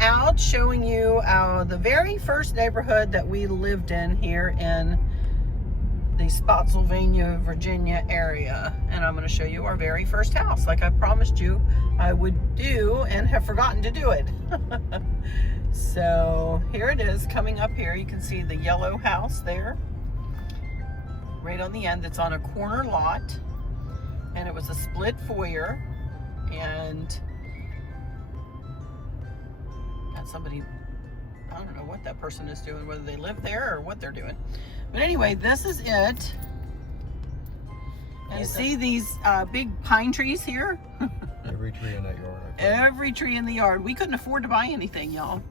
Out showing you the very first neighborhood that we lived in here in the Spotsylvania, Virginia area, and I'm going to show you our very first house like I promised you I would do and have forgotten to do it. So here it is coming up here. You can see the yellow house there right on the end. It's on a corner lot and it was a split foyer, and somebody, I don't know what that person is doing, whether they live there or what they're doing. But anyway, this is it. And you see these big pine trees here? Every tree in that yard. Every tree in the yard. We couldn't afford to buy anything, y'all.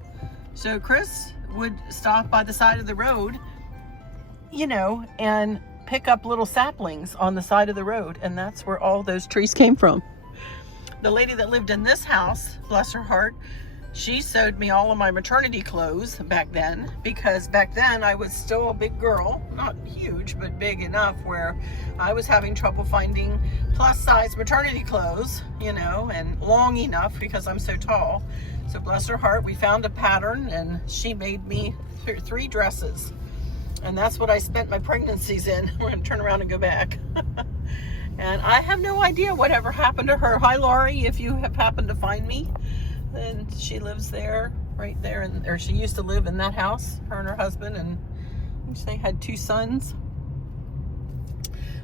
So Chris would stop by the side of the road, you know, and pick up little saplings on the side of the road. And that's where all those trees came from. The lady that lived in this house, bless her heart, she sewed me all of my maternity clothes back then, because back then I was still a big girl, not huge, but big enough where I was having trouble finding plus size maternity clothes, you know, and long enough because I'm so tall. So bless her heart, we found a pattern and she made me 3 dresses. And that's what I spent my pregnancies in. We're gonna turn around and go back. And I have no idea whatever happened to her. Hi Laurie, if you have happened to find me. And she lives there, right there, or she used to live in that house, her and her husband, and they had 2 sons.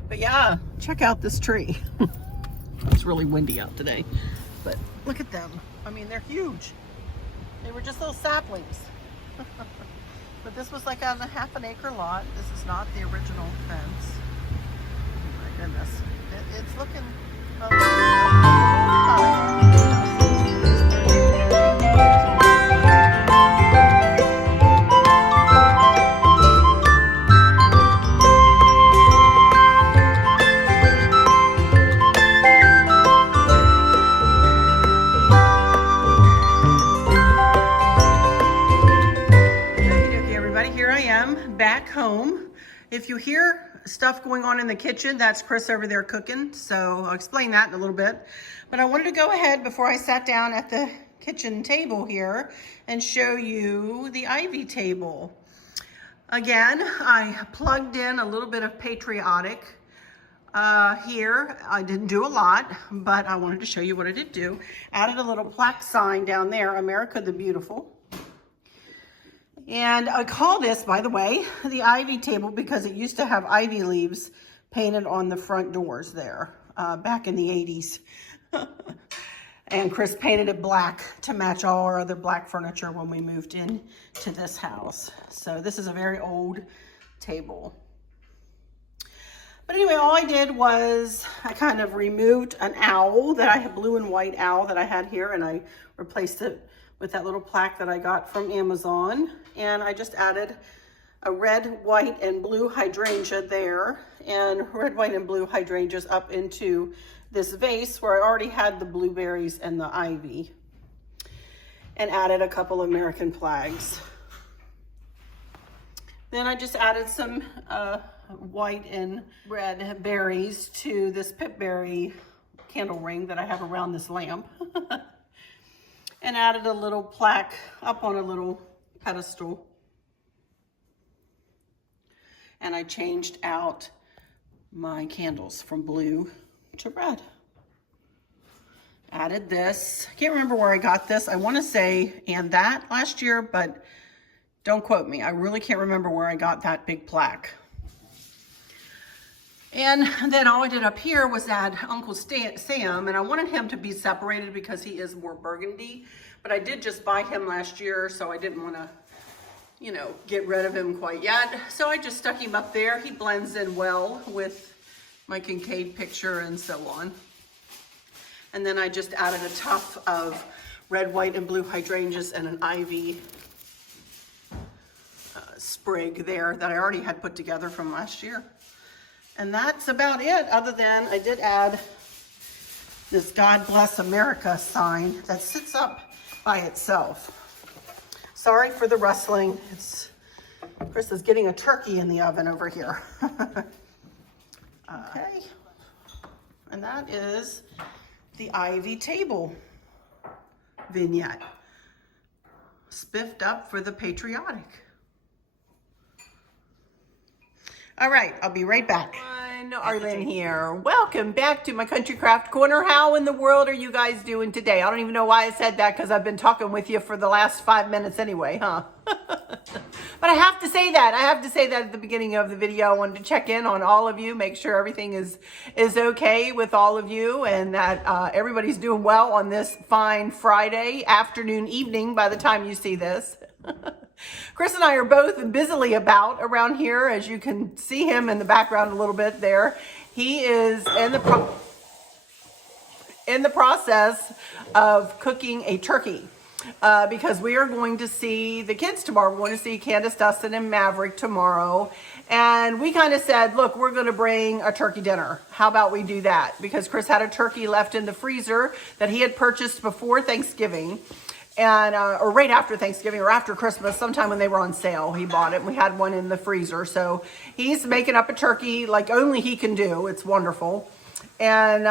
But yeah, check out this tree. It's really windy out today, but look at them. I mean, they're huge. They were just little saplings. But this was like on a ½ an acre lot. This is not the original fence. Oh my goodness. It's looking back home. If you hear stuff going on in the kitchen, that's Chris over there cooking, so I'll explain that in a little bit. But I wanted to go ahead before I sat down at the kitchen table here and show you the ivy table. Again, I plugged in a little bit of Patriotic here. I didn't do a lot, but I wanted to show you what I did do. Added a little plaque sign down there, America the Beautiful. And I call this, by the way, the ivy table because it used to have ivy leaves painted on the front doors there back in the 80s. And Chris painted it black to match all our other black furniture when we moved in to this house. So this is a very old table. But anyway, all I did was I kind of removed an owl that I had, blue and white owl that I had here, and I replaced it with that little plaque that I got from Amazon. And I just added a red, white, and blue hydrangea there, and red, white, and blue hydrangeas up into this vase where I already had the blueberries and the ivy, and added a couple of American flags. Then I just added some white and red berries to this pipberry candle ring that I have around this lamp. And added a little plaque up on a little pedestal. And I changed out my candles from blue to red. Added this. I can't remember where I got this. I want to say and that last year, but don't quote me. I really can't remember where I got that big plaque. And then all I did up here was add Uncle Sam, and I wanted him to be separated because he is more burgundy, but I did just buy him last year, so I didn't want to, you know, get rid of him quite yet. So I just stuck him up there. He blends in well with my Kincaid picture and so on. And then I just added a tuft of red, white, and blue hydrangeas and an ivy sprig there that I already had put together from last year. And that's about it, other than I did add this God Bless America sign that sits up by itself. Sorry for the rustling. It's Chris is getting a turkey in the oven over here. Okay. And that is the Ivy table vignette. Spiffed up for the Patriotic. All right, I'll be right back. Arlynn here. Welcome back to my Country Craft Corner. How in the world are you guys doing today? I don't even know why I said that because I've been talking with you for the last 5 minutes anyway, huh? But I have to say that. I have to say that at the beginning of the video. I wanted to check in on all of you, make sure everything is okay with all of you and that everybody's doing well on this fine Friday afternoon, evening by the time you see this. Chris and I are both busily about around here. As you can see him in the background a little bit there. He is in the process of cooking a turkey. Because we are going to see the kids tomorrow. We're going to see Candace, Dustin, and Maverick tomorrow. And we kind of said, look, we're going to bring a turkey dinner. How about we do that? Because Chris had a turkey left in the freezer that he had purchased before Thanksgiving. And, or right after Thanksgiving or after Christmas, sometime when they were on sale, he bought it. And we had one in the freezer. So he's making up a turkey like only he can do. It's wonderful. And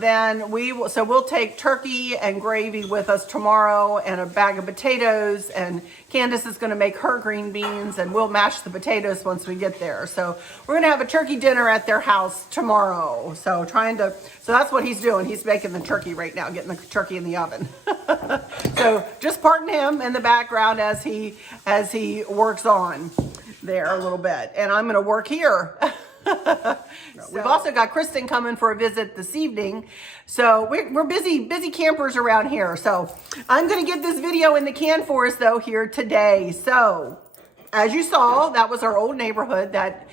then we'll take turkey and gravy with us tomorrow and a bag of potatoes, and Candace is going to make her green beans and we'll mash the potatoes once we get there. So we're going to have a turkey dinner at their house tomorrow. So that's what he's doing. He's making the turkey right now, getting the turkey in the oven. So just pardon him in the background as he works on there a little bit. And I'm going to work here. We've also got Kristen coming for a visit this evening. So we're busy campers around here. So I'm going to get this video in the can for us though here today. So as you saw, that was our old neighborhood that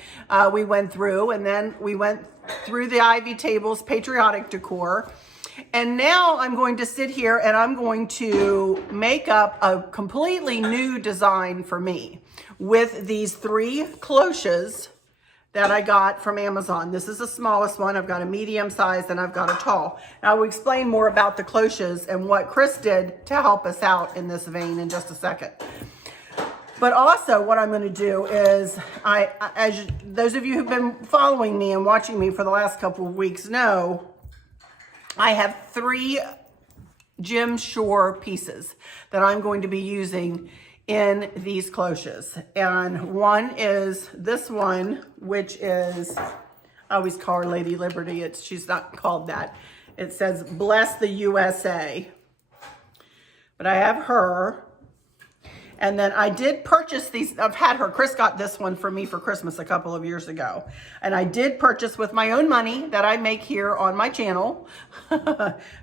we went through. And then we went through the Ivy tables, Patriotic Decor. And now I'm going to sit here and I'm going to make up a completely new design for me with these 3 cloches that I got from Amazon. This is the smallest one. I've got a medium size and I've got a tall. Now I will explain more about the cloches and what Chris did to help us out in this vein in just a second. But also what I'm going to do is, as those of you who've been following me and watching me for the last couple of weeks know, I have 3 Jim Shore pieces that I'm going to be using in these cloches. And one is this one, which is, I always call her Lady Liberty. She's not called that. It says, bless the USA. But I have her. And then I did purchase these. I've had her. Chris got this one for me for Christmas a couple of years ago. And I did purchase with my own money that I make here on my channel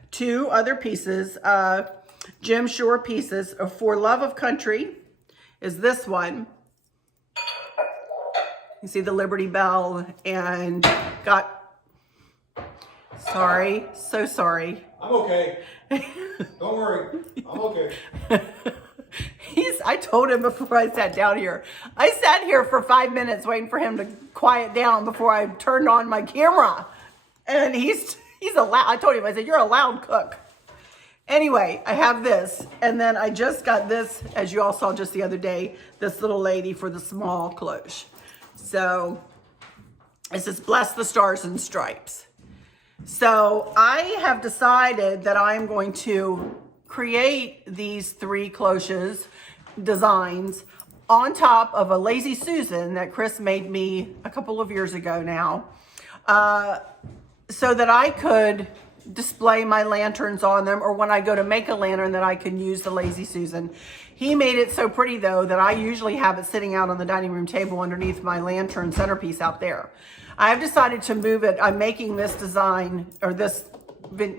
2 other pieces. Jim Shore pieces. For Love of Country is this one. You see the Liberty Bell and got, sorry, so sorry. I'm okay. Don't worry. I'm okay. I told him before I sat down here. I sat here for 5 minutes waiting for him to quiet down before I turned on my camera. And he's I told him, I said, you're a loud cook. Anyway, I have this. And then I just got this, as you all saw just the other day, this little lady for the small cloche. So this is Bless the Stars and Stripes. So I have decided that I'm going to create these 3 cloches designs on top of a Lazy Susan that Chris made me a couple of years ago now, so that I could display my lanterns on them, or when I go to make a lantern that I can use the Lazy Susan. He made it so pretty though that I usually have it sitting out on the dining room table underneath my lantern centerpiece out there. I have decided to move it. I'm making this design, or this, I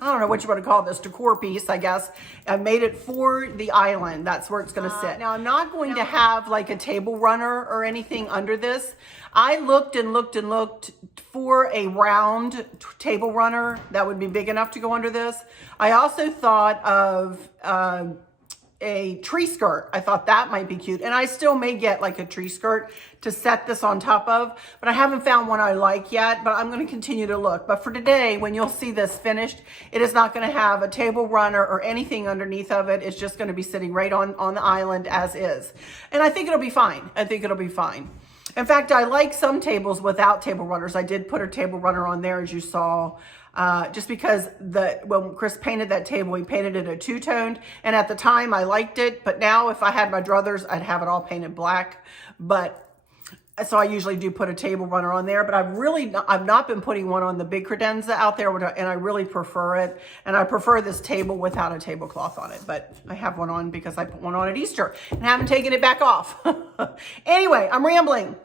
don't know what you want to call this, decor piece, I guess. I made it for the island. That's where it's going to sit. Now, I'm not going to have like a table runner or anything under this. I looked and looked and looked for a round table runner that would be big enough to go under this. I also thought of a tree skirt. I thought that might be cute. And I still may get like a tree skirt to set this on top of, but I haven't found one I like yet, but I'm going to continue to look. But for today, when you'll see this finished, it is not going to have a table runner or anything underneath of it. It's just going to be sitting right on the island as is. And I think it'll be fine. I think it'll be fine. In fact, I like some tables without table runners. I did put a table runner on there, as you saw. Just because when Chris painted that table, he painted it a two-toned, and at the time I liked it, but now if I had my druthers, I'd have it all painted black. But so I usually do put a table runner on there, but I've not been putting one on the big credenza out there, and I really prefer it. And I prefer this table without a tablecloth on it, but I have one on because I put one on at Easter and haven't taken it back off. Anyway, I'm rambling.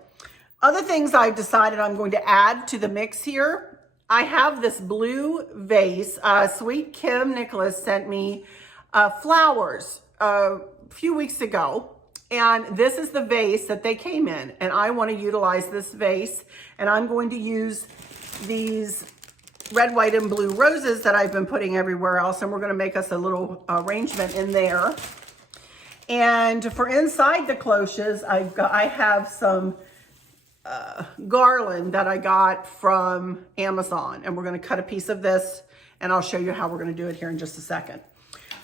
Other things I've decided I'm going to add to the mix here. I have this blue vase. Sweet Kim Nicholas sent me flowers a few weeks ago. And this is the vase that they came in. And I want to utilize this vase. And I'm going to use these red, white, and blue roses that I've been putting everywhere else. And we're going to make us a little arrangement in there. And for inside the cloches, I have some garland that I got from Amazon, and we're going to cut a piece of this, and I'll show you how we're going to do it here in just a second.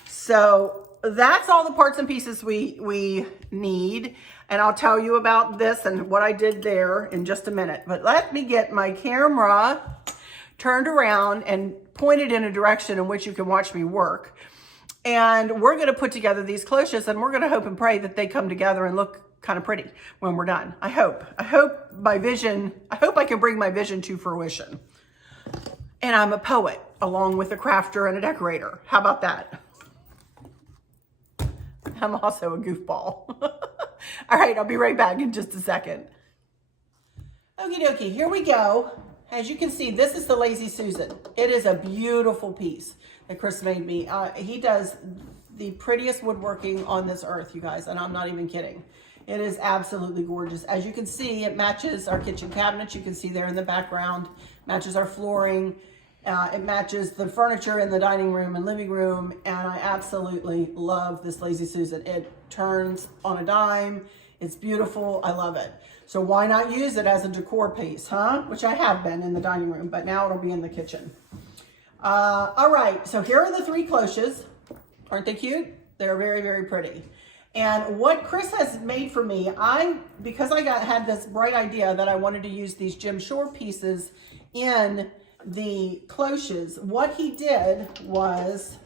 So that's all the parts and pieces we need, and I'll tell you about this and what I did there in just a minute. But let me get my camera turned around and pointed in a direction in which you can watch me work. And we're going to put together these cloches, and we're going to hope and pray that they come together and look kind of pretty when we're done. I hope I can bring my vision to fruition. And I'm a poet along with a crafter and a decorator. How about that? I'm also a goofball. All right, I'll be right back in just a second. Okie dokie, here we go. As you can see, this is the Lazy Susan. It is a beautiful piece that Chris made me. He does the prettiest woodworking on this earth, you guys, and I'm not even kidding. It is absolutely gorgeous. As you can see, it matches our kitchen cabinets. You can see there in the background, matches our flooring. It matches the furniture in the dining room and living room. And I absolutely love this Lazy Susan. It turns on a dime. It's beautiful. I love it. So why not use it as a decor piece, huh? Which I have been in the dining room, but now it'll be in the kitchen. All right, so here are the three cloches. Aren't they cute? They're very, very pretty. And what Chris has made for me, because I had this bright idea that I wanted to use these Jim Shore pieces in the cloches, what he did was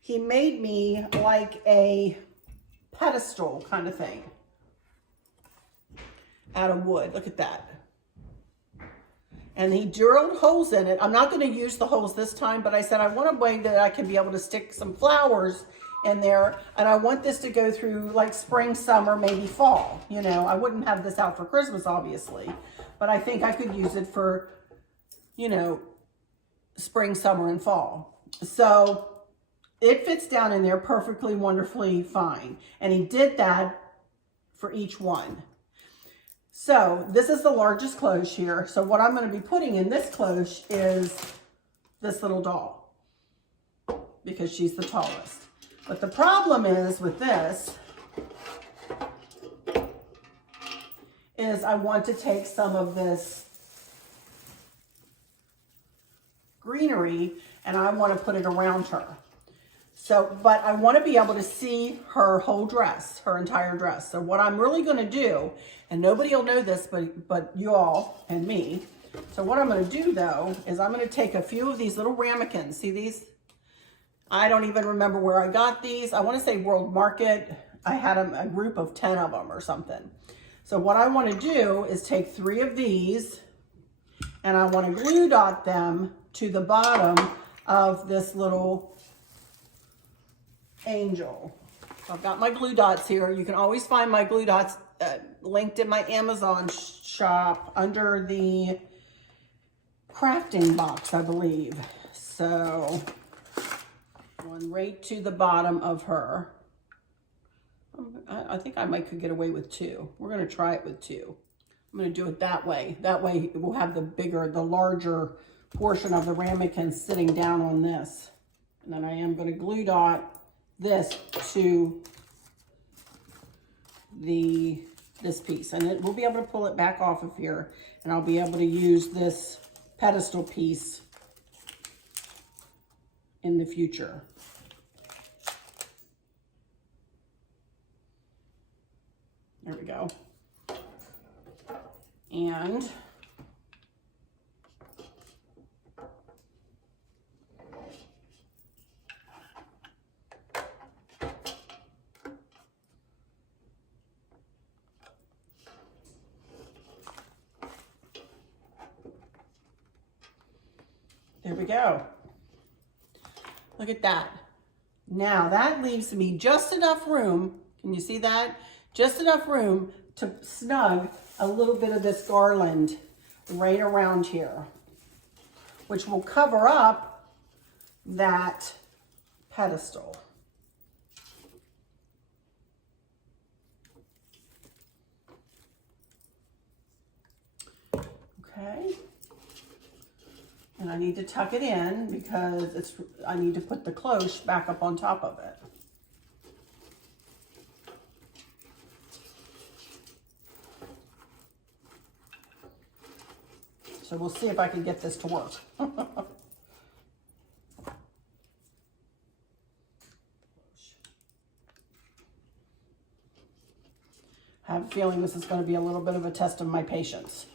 he made me like a pedestal kind of thing out of wood. Look at that. And he drilled holes in it. I'm not going to use the holes this time, but I said I want a way that I can be able to stick some flowers in there. And I want this to go through like spring, summer, maybe fall. You know, I wouldn't have this out for Christmas, obviously. But I think I could use it for, you know, spring, summer, and fall. So it fits down in there perfectly, wonderfully fine. And he did that for each one. So this is the largest cloche here. So what I'm going to be putting in this cloche is this little doll, because she's the tallest. But the problem is with this is I want to take some of this greenery and I want to put it around her. So, but I want to be able to see her whole dress, her entire dress. So what I'm really going to do, and nobody will know this but you all and me. So what I'm going to do though, is I'm going to take a few of these little ramekins. See these? I don't even remember where I got these. I want to say World Market. I had a group of 10 of them or something. So what I want to do is take 3 of these and I want to glue dot them to the bottom of this little angel. I've got my glue dots here. You can always find my glue dots linked in my Amazon shop under the crafting box, I believe. So one right to the bottom of her. I think I could get away with 2. We're going to try it with 2. I'm going to do it that way. That way we'll have the larger portion of the ramekin sitting down on this. And then I am going to glue dot this to this piece. And we'll be able to pull it back off of here. And I'll be able to use this pedestal piece in the future. There we go. And there we go. Look at that. Now that leaves me just enough room. Can you see that? Just enough room to snug a little bit of this garland right around here, which will cover up that pedestal. Okay. And I need to tuck it in because I need to put the cloche back up on top of it. So we'll see if I can get this to work. I have a feeling this is going to be a little bit of a test of my patience.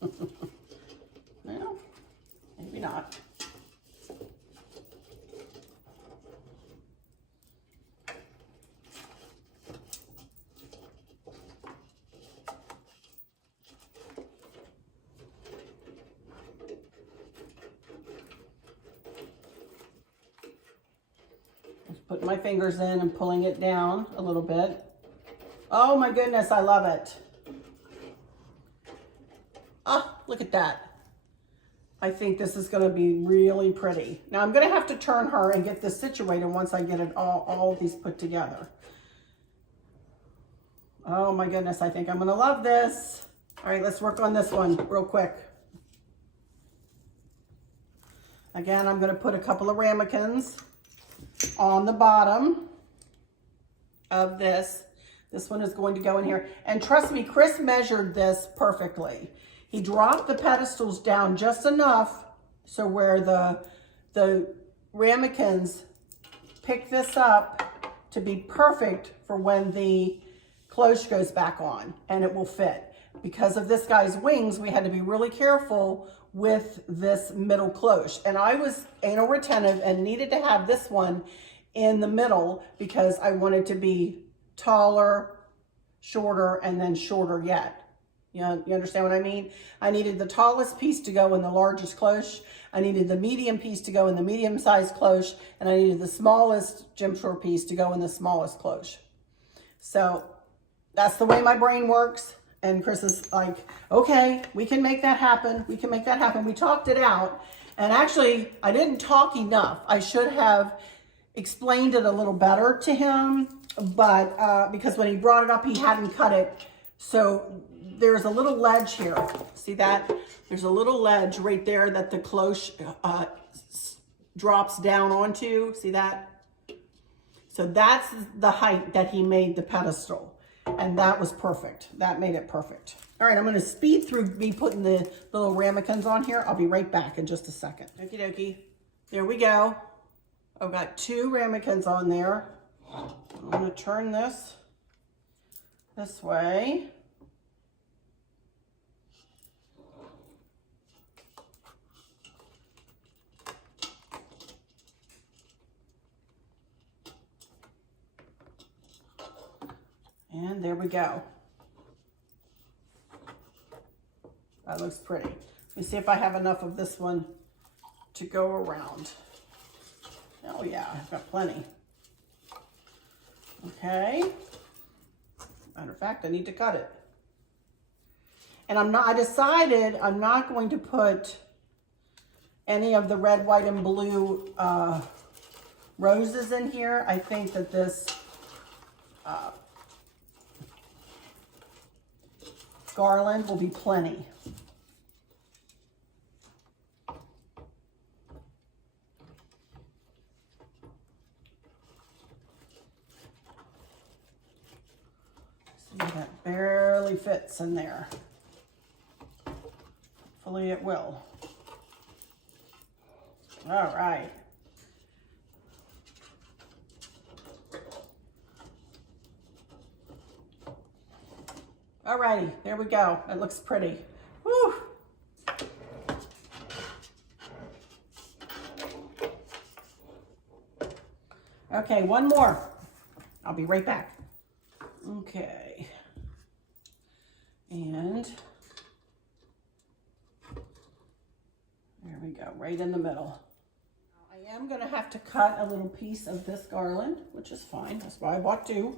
Well, maybe not. Just putting my fingers in and pulling it down a little bit. Oh my goodness, I love it. Ah, look at that. I think this is going to be really pretty. Now I'm going to have to turn her and get this situated once I get it all of these put together. Oh my goodness, I think I'm going to love this. All right, let's work on this one real quick. Again, I'm going to put a couple of ramekins on the bottom of this. This one is going to go in here. And trust me, Chris measured this perfectly. He dropped the pedestals down just enough so where the ramekins pick this up to be perfect for when the cloche goes back on, and it will fit. Because of this guy's wings, we had to be really careful with this middle cloche. And I was anal retentive and needed to have this one in the middle because I wanted to be taller, shorter, and then shorter yet. You understand what I mean? I needed the tallest piece to go in the largest cloche. I needed the medium piece to go in the medium-sized cloche, and I needed the smallest gym short piece to go in the smallest cloche. So that's the way my brain works. And Chris is like, okay, we can make that happen. We can make that happen. We talked it out. And actually, I didn't talk enough. I should have explained it a little better to him, but because when he brought it up, he hadn't cut it. So there's a little ledge here. See that? There's a little ledge right there that the cloche drops down onto. See that? So that's the height that he made the pedestal. And that was perfect. That made it perfect. All right, I'm going to speed through me putting the little ramekins on here. I'll be right back in just a second. Okie dokie. There we go. I've got 2 ramekins on there. I'm going to turn this way. And there we go. That looks pretty. Let me see if I have enough of this one to go around. Oh yeah, I've got plenty. Okay. Matter of fact, I need to cut it. And I decided I'm not going to put any of the red, white, and blue roses in here. I think that this garland will be plenty. barely fits in there. Hopefully it will. All right. Alrighty, there we go. It looks pretty. Woo! Okay, one more. I'll be right back. Okay. And there we go, right in the middle. I am gonna have to cut a little piece of this garland, which is fine. That's why I bought two.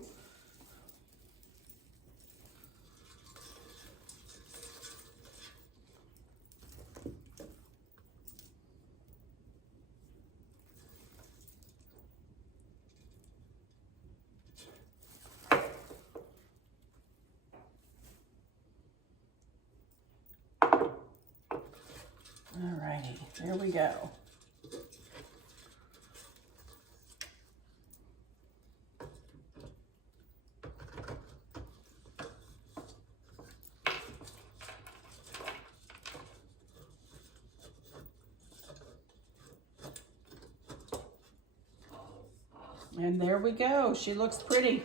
Alrighty, there we go. And there we go. She looks pretty.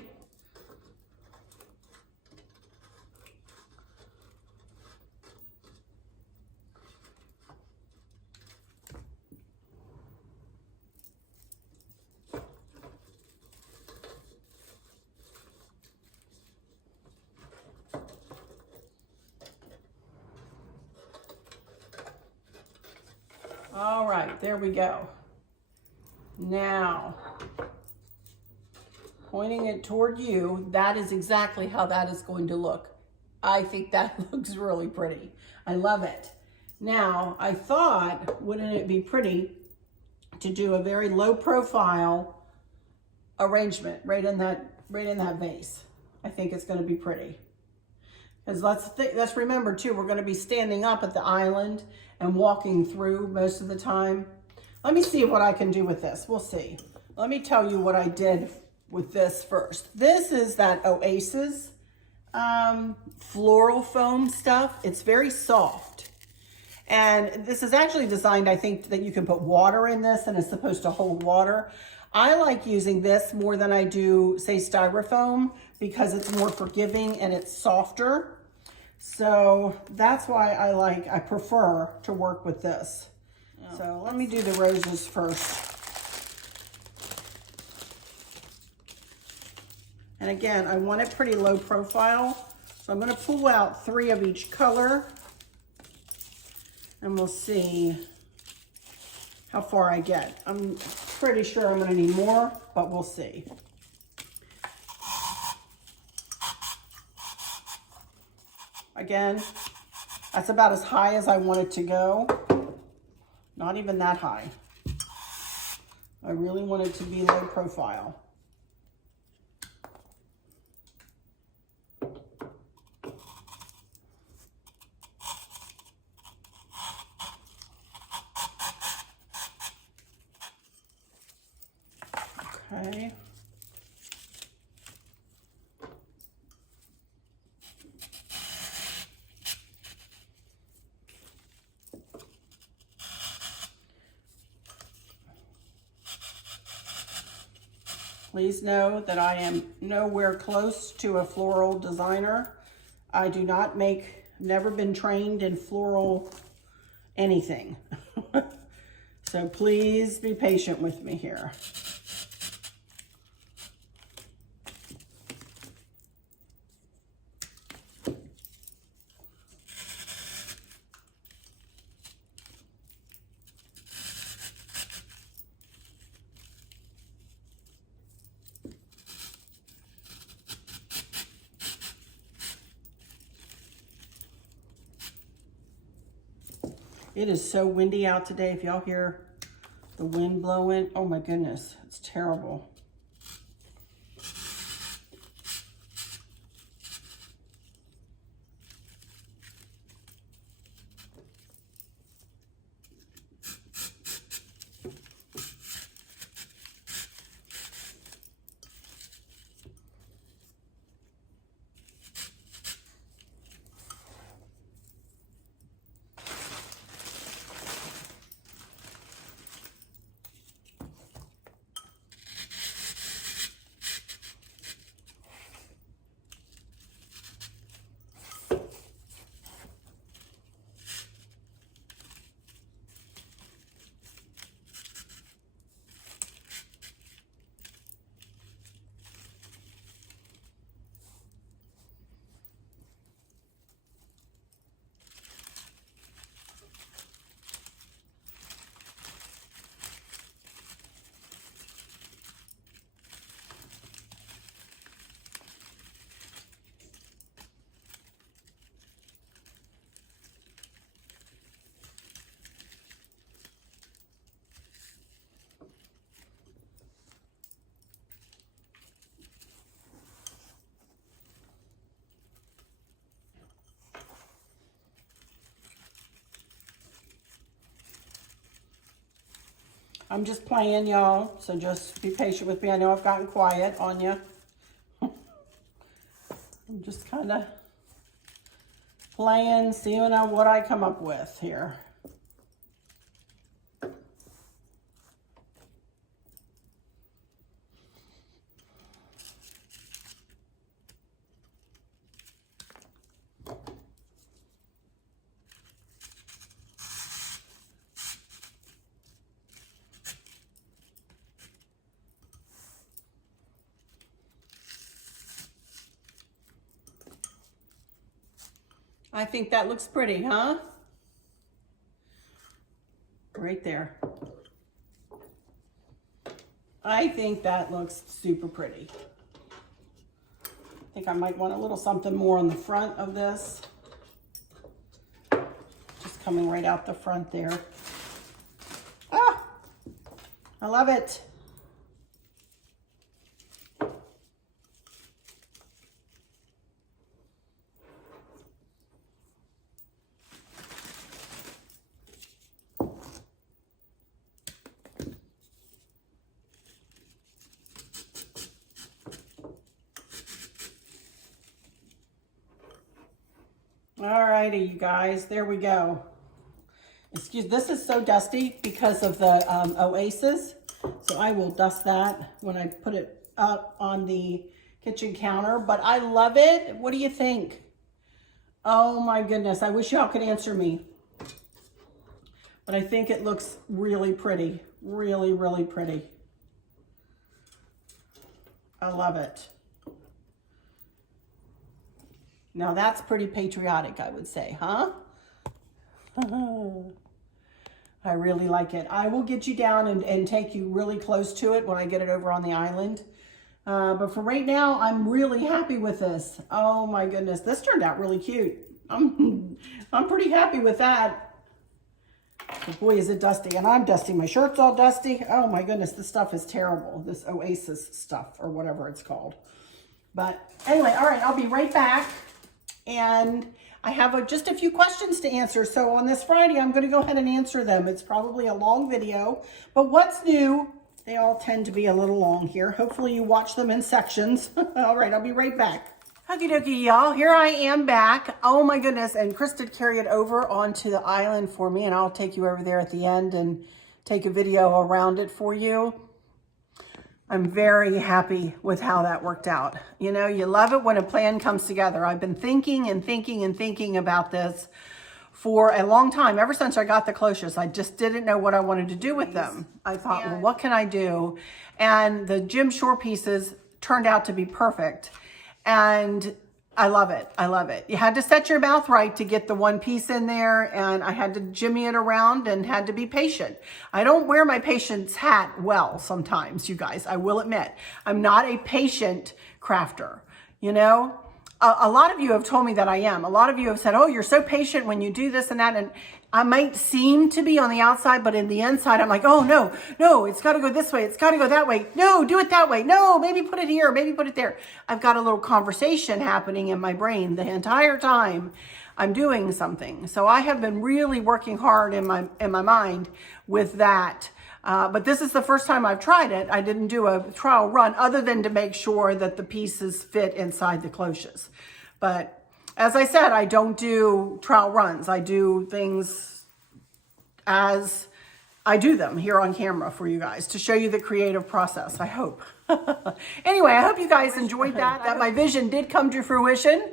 All right, there we go. Now, pointing it toward you, that is exactly how that is going to look. I think that looks really pretty. I love it. Now, I thought, wouldn't it be pretty to do a very low profile arrangement right in that vase. I think it's going to be pretty. Because let's remember too, we're going to be standing up at the island and walking through most of the time. Let me see what I can do with this. We'll see. Let me tell you what I did with this first. This is that Oasis floral foam stuff. It's very soft. And this is actually designed, I think, that you can put water in this and it's supposed to hold water. I like using this more than I do, say, styrofoam because it's more forgiving and it's softer. So that's why I prefer to work with this. Yeah. So let me do the roses first. And again, I want it pretty low profile. So I'm gonna pull out 3 of each color and we'll see how far I get. I'm pretty sure I'm gonna need more, but we'll see. Again, that's about as high as I want it to go. Not even that high. I really want it to be low profile. Okay. Please know that I am nowhere close to a floral designer. I do not never been trained in floral anything. So please be patient with me here. It is so windy out today. If y'all hear the wind blowing, oh my goodness, it's terrible. I'm just playing, y'all, so just be patient with me. I know I've gotten quiet on you. I'm just kind of playing, seeing what I come up with here. I think that looks pretty, huh? Right there. I think that looks super pretty. I think I might want a little something more on the front of this. Just coming right out the front there. Ah, I love it. Alrighty, you guys, there we go. Excuse, this is so dusty because of the Oasis, so I will dust that when I put it up on the kitchen counter, but I love it. What do you think? Oh my goodness, I wish y'all could answer me. But I think it looks really pretty, really, really pretty. I love it. Now that's pretty patriotic, I would say, huh? I really like it. I will get you down and take you really close to it when I get it over on the island. But for right now, I'm really happy with this. Oh my goodness, this turned out really cute. I'm pretty happy with that. But boy, is it dusty, and I'm dusty. My shirt's all dusty. Oh my goodness, this stuff is terrible. This Oasis stuff, or whatever it's called. But anyway, all right, I'll be right back. And I have just a few questions to answer. So on this Friday, I'm going to go ahead and answer them. It's probably a long video, but what's new? They all tend to be a little long here. Hopefully you watch them in sections. All right, I'll be right back. Okie dokie, y'all. Here I am back. Oh my goodness. And Chris did carry it over onto the island for me, and I'll take you over there at the end and take a video around it for you. I'm very happy with how that worked out. You know, you love it when a plan comes together. I've been thinking and thinking and thinking about this for a long time, ever since I got the cloches. I just didn't know what I wanted to do with them. I thought, well, what can I do? And the Jim Shore pieces turned out to be perfect. And I love it. I love it. You had to set your mouth right to get the one piece in there, and I had to jimmy it around and had to be patient. I don't wear my patient's hat well sometimes, you guys. I will admit. I'm not a patient crafter, you know? A lot of you have told me that I am. A lot of you have said, oh, you're so patient when you do this and that. And I might seem to be on the outside, but in the inside, I'm like, oh, no, it's got to go this way. It's got to go that way. No, do it that way. No, maybe put it here. Maybe put it there. I've got a little conversation happening in my brain the entire time I'm doing something. So I have been really working hard in my mind with that. But this is the first time I've tried it. I didn't do a trial run other than to make sure that the pieces fit inside the cloches. But as I said, I don't do trial runs. I do things as I do them here on camera for you guys to show you the creative process, I hope. Anyway, I hope you guys enjoyed that my vision did come to fruition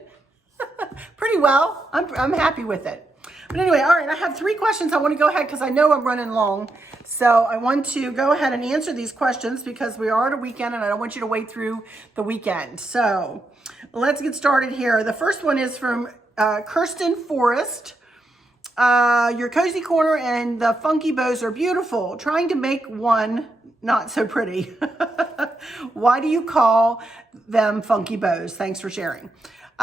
pretty well. I'm happy with it. But anyway, all right, I have 3 questions. I want to go ahead because I know I'm running long. So I want to go ahead and answer these questions because we are at a weekend and I don't want you to wait through the weekend. So let's get started here. The first one is from Kirsten Forrest. Your cozy corner and the funky bows are beautiful. Trying to make one not so pretty. Why do you call them funky bows? Thanks for sharing.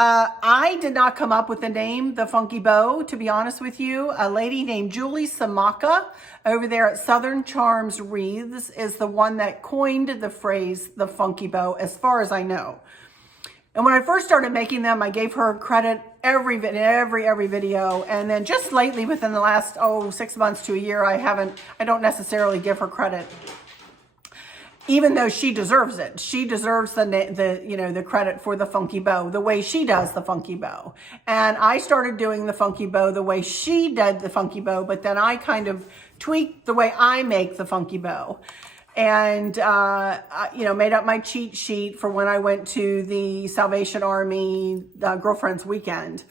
I did not come up with the name, the Funky Bow, to be honest with you. A lady named Julie Samaka over there at Southern Charms Wreaths is the one that coined the phrase, the Funky Bow, as far as I know. And when I first started making them, I gave her credit every video. And then just lately, within the last 6 months to a year, I don't necessarily give her credit, even though she deserves it. She deserves the credit for the funky bow, the way she does the funky bow. And I started doing the funky bow the way she did the funky bow, but then I kind of tweaked the way I make the funky bow. And, made up my cheat sheet for when I went to the Salvation Army Girlfriends Weekend.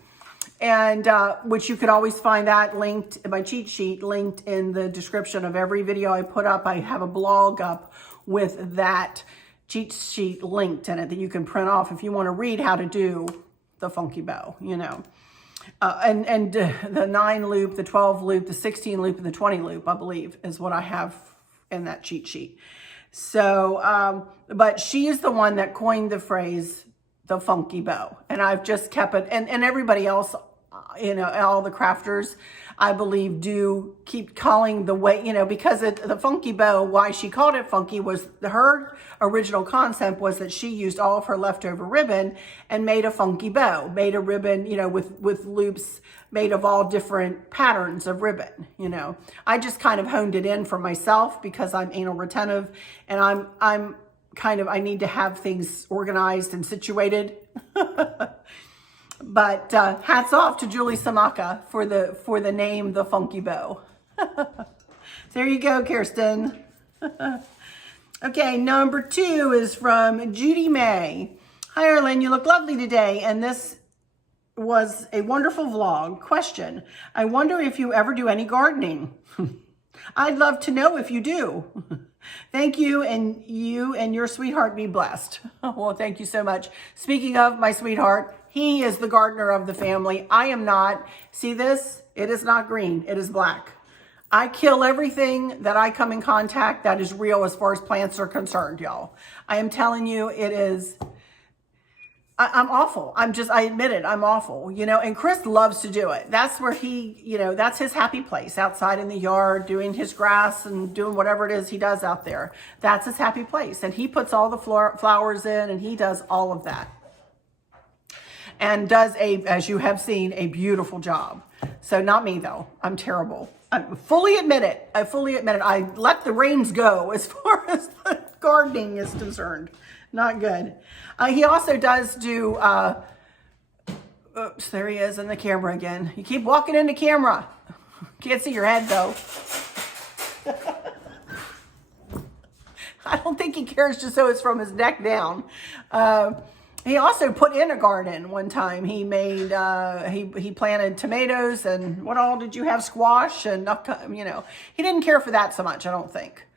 And which you could always find that linked, my cheat sheet linked in the description of every video I put up. I have a blog up with that cheat sheet linked in it that you can print off if you want to read how to do the funky bow, and the 9 loop, the 12 loop, the 16 loop, and the 20 loop, I believe, is what I have in that cheat sheet. So, but she is the one that coined the phrase, the funky bow. And I've just kept it, and everybody else, all the crafters, I believe, do keep calling the way, because the funky bow, why she called it funky was her original concept was that she used all of her leftover ribbon and made a funky bow, made a ribbon, with loops made of all different patterns of ribbon, I just kind of honed it in for myself because I'm anal retentive and I'm kind of, I need to have things organized and situated. But hats off to Julie Samaka for the name, the funky bow. There you go, Kirsten. Okay, number 2 is from Judy May. Hi, Arlynn, you look lovely today, and this was a wonderful vlog. Question, I wonder if you ever do any gardening. I'd love to know if you do. Thank you, and you and your sweetheart be blessed. Well, thank you so much. Speaking of my sweetheart, he is the gardener of the family. I am not. See this? It is not green. It is black. I kill everything that I come in contact that is real as far as plants are concerned, y'all. I am telling you, it is... I'm awful. I admit it. I'm awful, and Chris loves to do it. That's where he, that's his happy place, outside in the yard, doing his grass and doing whatever it is he does out there. That's his happy place. And he puts all the flowers in and he does all of that. And does as you have seen, a beautiful job. So not me though. I'm terrible. I fully admit it. I let the reins go as far as the gardening is concerned. Not good. He also does do, oops, there he is in the camera again. You keep walking into camera. Can't see your head though. I don't think he cares just so it's from his neck down. He also put in a garden one time. He made, he planted tomatoes and what all did you have? Squash and, he didn't care for that so much, I don't think.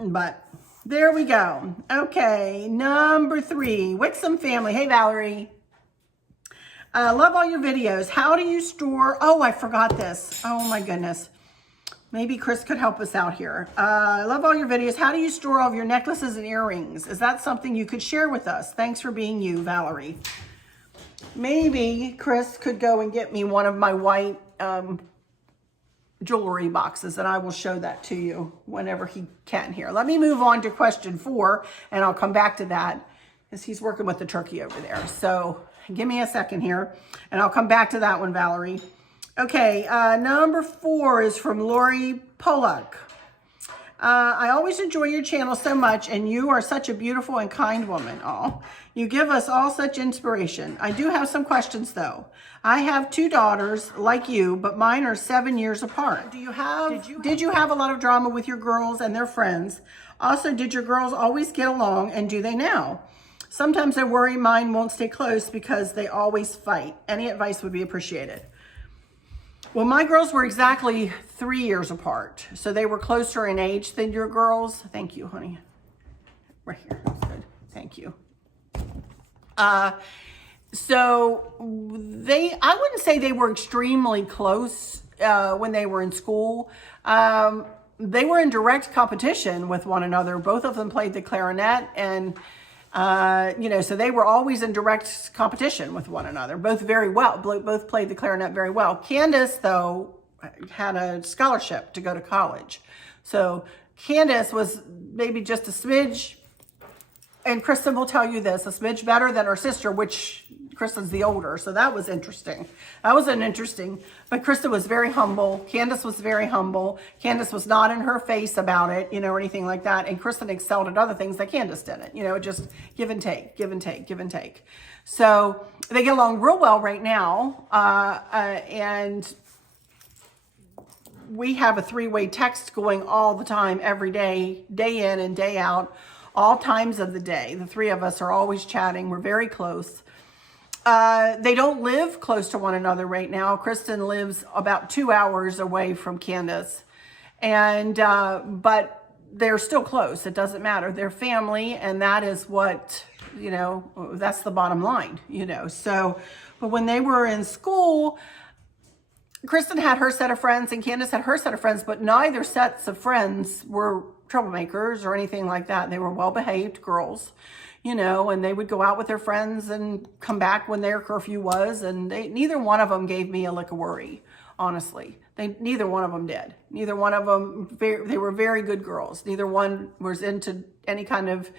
But there we go. Okay, number 3, Wixom family. Hey, Valerie. Love all your videos. How do you store... Oh, I forgot this. Oh, my goodness. Maybe Chris could help us out here. I love all your videos. How do you store all of your necklaces and earrings? Is that something you could share with us? Thanks for being you, Valerie. Maybe Chris could go and get me one of my white jewelry boxes, and I will show that to you whenever he can here. Let me move on to question 4, and I'll come back to that because he's working with the turkey over there. So give me a second here, and I'll come back to that one, Valerie. Okay, number 4 is from Lori Pollock. I always enjoy your channel so much, and you are such a beautiful and kind woman. Oh, you give us all such inspiration. I do have some questions, though. I have 2 daughters like you, but mine are 7 years apart. Did you have a lot of drama with your girls and their friends? Also, did your girls always get along, and do they now? Sometimes I worry mine won't stay close because they always fight. Any advice would be appreciated. Well, my girls were exactly 3 years apart, so they were closer in age than your girls. Thank you, honey. Right here. That's good. Thank you. So I wouldn't say they were extremely close when they were in school. They were in direct competition with one another. Both of them played the clarinet, and so they were always in direct competition with one another, both very well, both played the clarinet very well. Candace, though, had a scholarship to go to college. So Candace was maybe just a smidge, and Kristen will tell you this, a smidge better than her sister, which Kristen's the older, so that was interesting. That was but Krista was very humble. Candace was very humble. Candace was not in her face about it, you know, or anything like that. And Kristen excelled at other things that Candace didn't, you know, just give and take, give and take, give and take. So they get along real well right now. And we have a three-way text going all the time, every day, day in and day out, all times of the day. The three of us are always chatting. We're very close. They don't live close to one another right now. Kristen lives about 2 hours away from Candace. And, but they're still close. It doesn't matter. They're family, and that is what, you know, that's the bottom line, you know. So, but when they were in school, Kristen had her set of friends and Candace had her set of friends, but neither sets of friends were troublemakers or anything like that. They were well-behaved girls, you know, and they would go out with their friends and come back when their curfew was, and neither one of them gave me a lick of worry, honestly. Neither one of them did. Neither one of them, they were very good girls. Neither one was into any kind of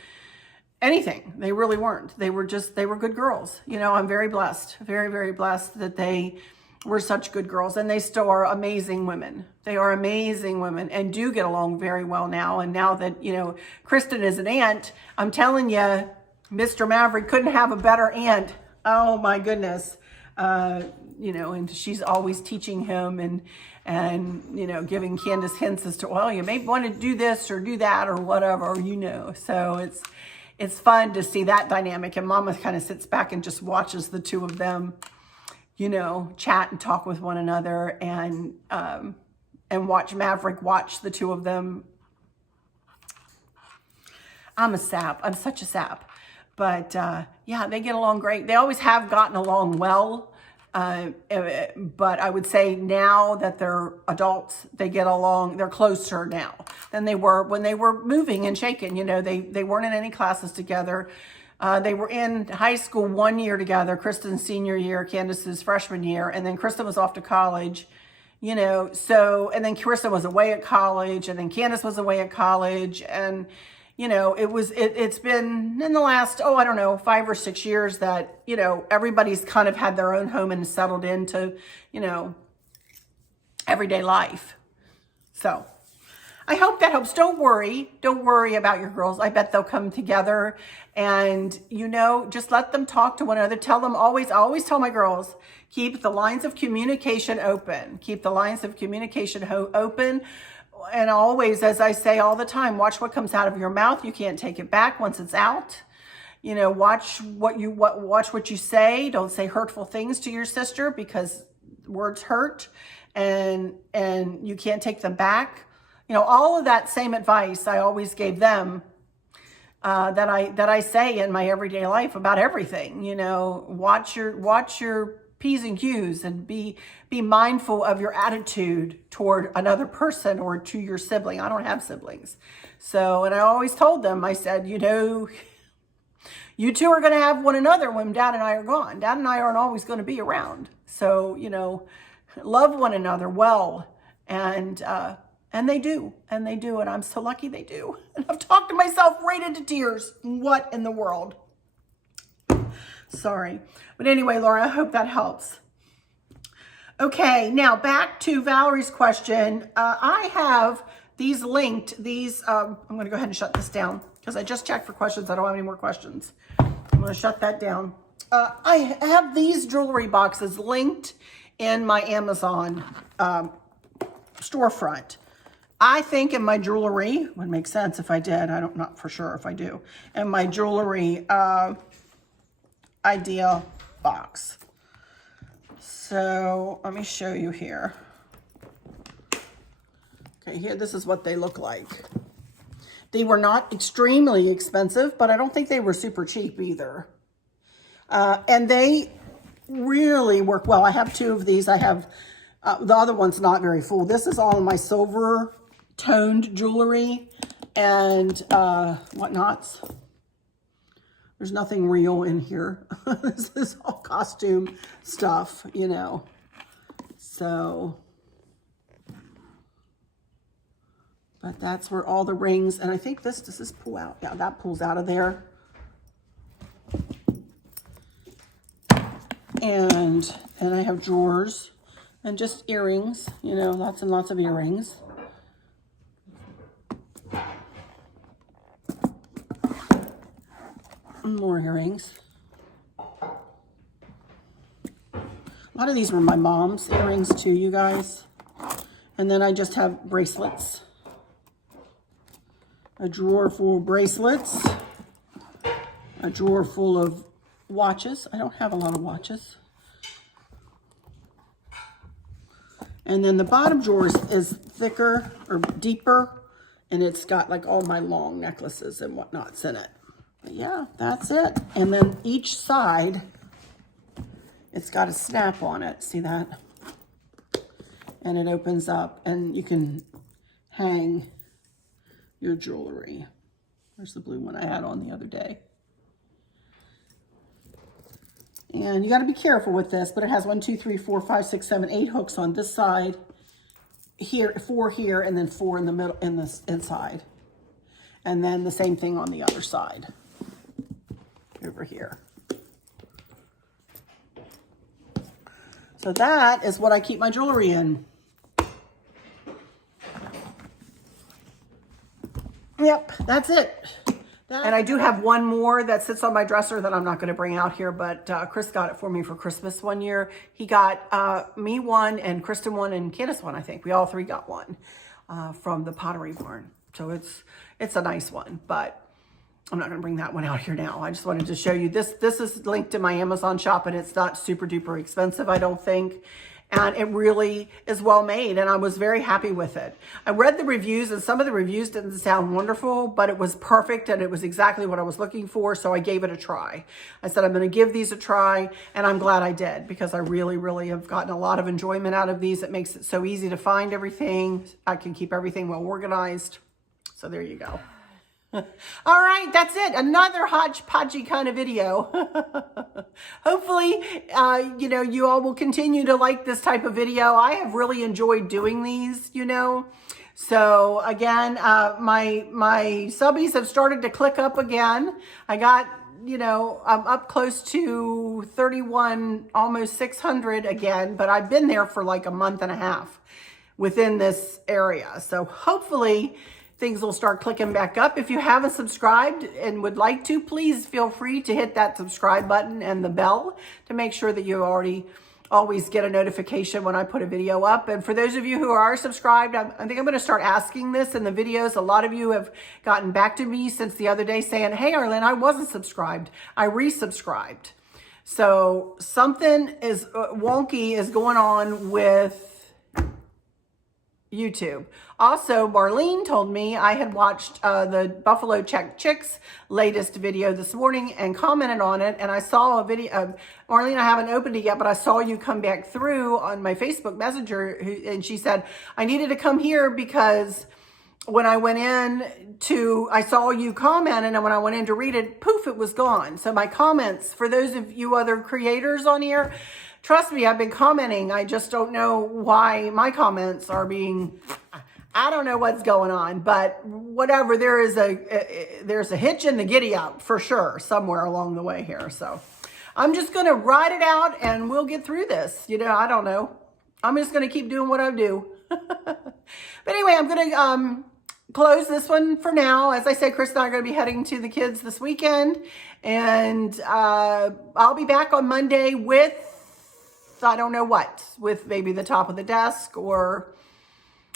anything. They really weren't. They were good girls. You know, I'm very blessed, very, very blessed that they were such good girls, and they still are amazing women. They are amazing women and do get along very well now. And now that, you know, Kristen is an aunt, I'm telling you, Mr. Maverick couldn't have a better aunt. Oh my goodness. You know, and she's always teaching him and, you know, giving Candace hints as to, well, you may want to do this or do that or whatever, you know. So it's fun to see that dynamic. And Mama kind of sits back and just watches the two of them, you know, chat and talk with one another, and watch Maverick watch the two of them. I'm a sap. I'm such a sap. But yeah, they get along great. They always have gotten along well. But I would say now that they're adults, they get along, they're closer now than they were when they were moving and shaking. You know, they weren't in any classes together. They were in high school 1 year together, Kristen's senior year, Candace's freshman year, and then Kristen was off to college, you know, so, and then Kristen was away at college, and then Candace was away at college, and, you know, it's been in the last, I don't know, 5 or 6 years that, you know, everybody's kind of had their own home and settled into, you know, everyday life. So I hope that helps. Don't worry about your girls. I bet they'll come together, and, you know, just let them talk to one another. Tell them always, I always tell my girls, keep the lines of communication open. Keep the lines of communication open. And always, as I say all the time, watch what comes out of your mouth. You can't take it back once it's out. You know, watch what you say. Don't say hurtful things to your sister, because words hurt, and you can't take them back. You know, all of that same advice I always gave them, that I say in my everyday life about everything. You know, watch your P's and Q's, and be mindful of your attitude toward another person or to your sibling. I don't have siblings. So, and I always told them, I said, you know, you two are going to have one another when Dad and I are gone. Dad and I aren't always going to be around. So, you know, love one another well. And they do. And I'm so lucky they do. And I've talked to myself right into tears. What in the world? Sorry. But anyway, Laura, I hope that helps. Okay, now back to Valerie's question. I have these linked. I'm going to go ahead and shut this down because I just checked for questions. I don't have any more questions. I'm going to shut that down. I have these jewelry boxes linked in my Amazon storefront. I think in my jewelry, would make sense if I did. Not for sure if I do. In my jewelry idea box. So let me show you here. Okay, here, this is what they look like. They were not extremely expensive, but I don't think they were super cheap either. And they really work well. I have 2 of these. I have, the other one's not very full. This is all my silver toned jewelry and whatnots. There's nothing real in here. This is all costume stuff, you know. So, but that's where all the rings, and I think does this pull out? Yeah, that pulls out of there. And then I have drawers and just earrings, you know, lots and lots of earrings. More earrings. A lot of these were my mom's earrings too, you guys. And then I just have bracelets. A drawer full of bracelets. A drawer full of watches. I don't have a lot of watches. And then the bottom drawer is thicker or deeper, and it's got like all my long necklaces and whatnots in it. But yeah, that's it. And then each side, it's got a snap on it. See that? And it opens up, and you can hang your jewelry. There's the blue one I had on the other day. And you got to be careful with this, but it has 1, 2, 3, 4, 5, 6, 7, 8 hooks on this side, here, 4 here, and then 4 in the middle, in this inside. And then the same thing on the other side, over here. So that is what I keep my jewelry in. Yep, that's it. And I do have one more that sits on my dresser that I'm not going to bring out here, but Chris got it for me for Christmas one year. He got me one, and Kristen one, and Candace one, I think. We all three got one from the Pottery Barn. So it's a nice one, but I'm not going to bring that one out here now. I just wanted to show you this. This is linked to my Amazon shop, and it's not super duper expensive, I don't think. And it really is well made, and I was very happy with it. I read the reviews, and some of the reviews didn't sound wonderful, but it was perfect, and it was exactly what I was looking for, so I gave it a try. I said, I'm going to give these a try, and I'm glad I did, because I really, really have gotten a lot of enjoyment out of these. It makes it so easy to find everything. I can keep everything well organized. So there you go. All right, that's it. Another hodgepodgey kind of video. Hopefully, you know, you all will continue to like this type of video. I have really enjoyed doing these, you know. So again, my subbies have started to click up again. I got, you know, I'm up close to 31, almost 600 again, but I've been there for like a month and a half within this area. So hopefully things will start clicking back up. If you haven't subscribed and would like to, please feel free to hit that subscribe button and the bell to make sure that you always get a notification when I put a video up. And for those of you who are subscribed, I think I'm going to start asking this in the videos. A lot of you have gotten back to me since the other day saying, hey, Arlynn, I wasn't subscribed. I resubscribed. So something is wonky is going on with YouTube. Also, Marlene told me I had watched the Buffalo Check Chicks latest video this morning and commented on it, and I saw a video. Marlene, I haven't opened it yet, but I saw you come back through on my Facebook Messenger, and she said, I needed to come here because when I went in I saw you comment, and when I went in to read it, poof, it was gone. So my comments, for those of you other creators on here, trust me, I've been commenting. I just don't know why my comments are being, I don't know what's going on, but whatever, there's a hitch in the giddy up for sure, somewhere along the way here. So I'm just going to ride it out and we'll get through this. You know, I don't know. I'm just going to keep doing what I do. But anyway, I'm going to close this one for now. As I said, Chris and I are going to be heading to the kids this weekend, and I'll be back on Monday with, I don't know what, with maybe the top of the desk or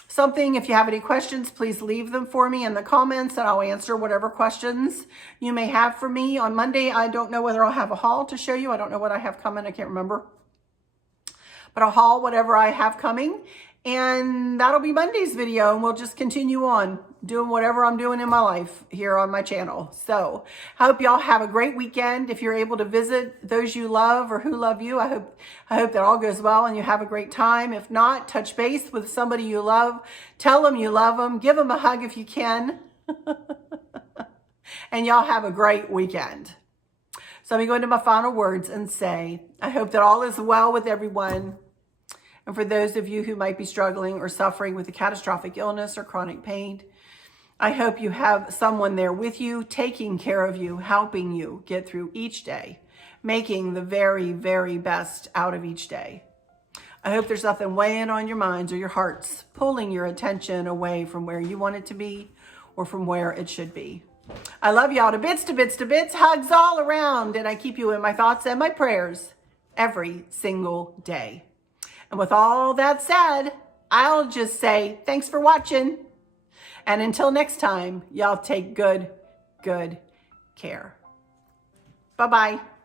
something. If you have any questions, please leave them for me in the comments, and I'll answer whatever questions you may have for me. On Monday, I don't know whether I'll have a haul to show you. I don't know what I have coming. I can't remember. But I'll haul whatever I have coming, and that'll be Monday's video, and we'll just continue on doing whatever I'm doing in my life here on my channel. So I hope y'all have a great weekend. If you're able to visit those you love or who love you, I hope that all goes well and you have a great time. If not, touch base with somebody you love. Tell them you love them. Give them a hug if you can. And y'all have a great weekend. So let me go into my final words and say, I hope that all is well with everyone. And for those of you who might be struggling or suffering with a catastrophic illness or chronic pain, I hope you have someone there with you, taking care of you, helping you get through each day, making the very, very best out of each day. I hope there's nothing weighing on your minds or your hearts, pulling your attention away from where you want it to be or from where it should be. I love y'all to bits, to bits, to bits. Hugs all around. And I keep you in my thoughts and my prayers every single day. And with all that said, I'll just say thanks for watching. And until next time, y'all take good care. Bye-bye.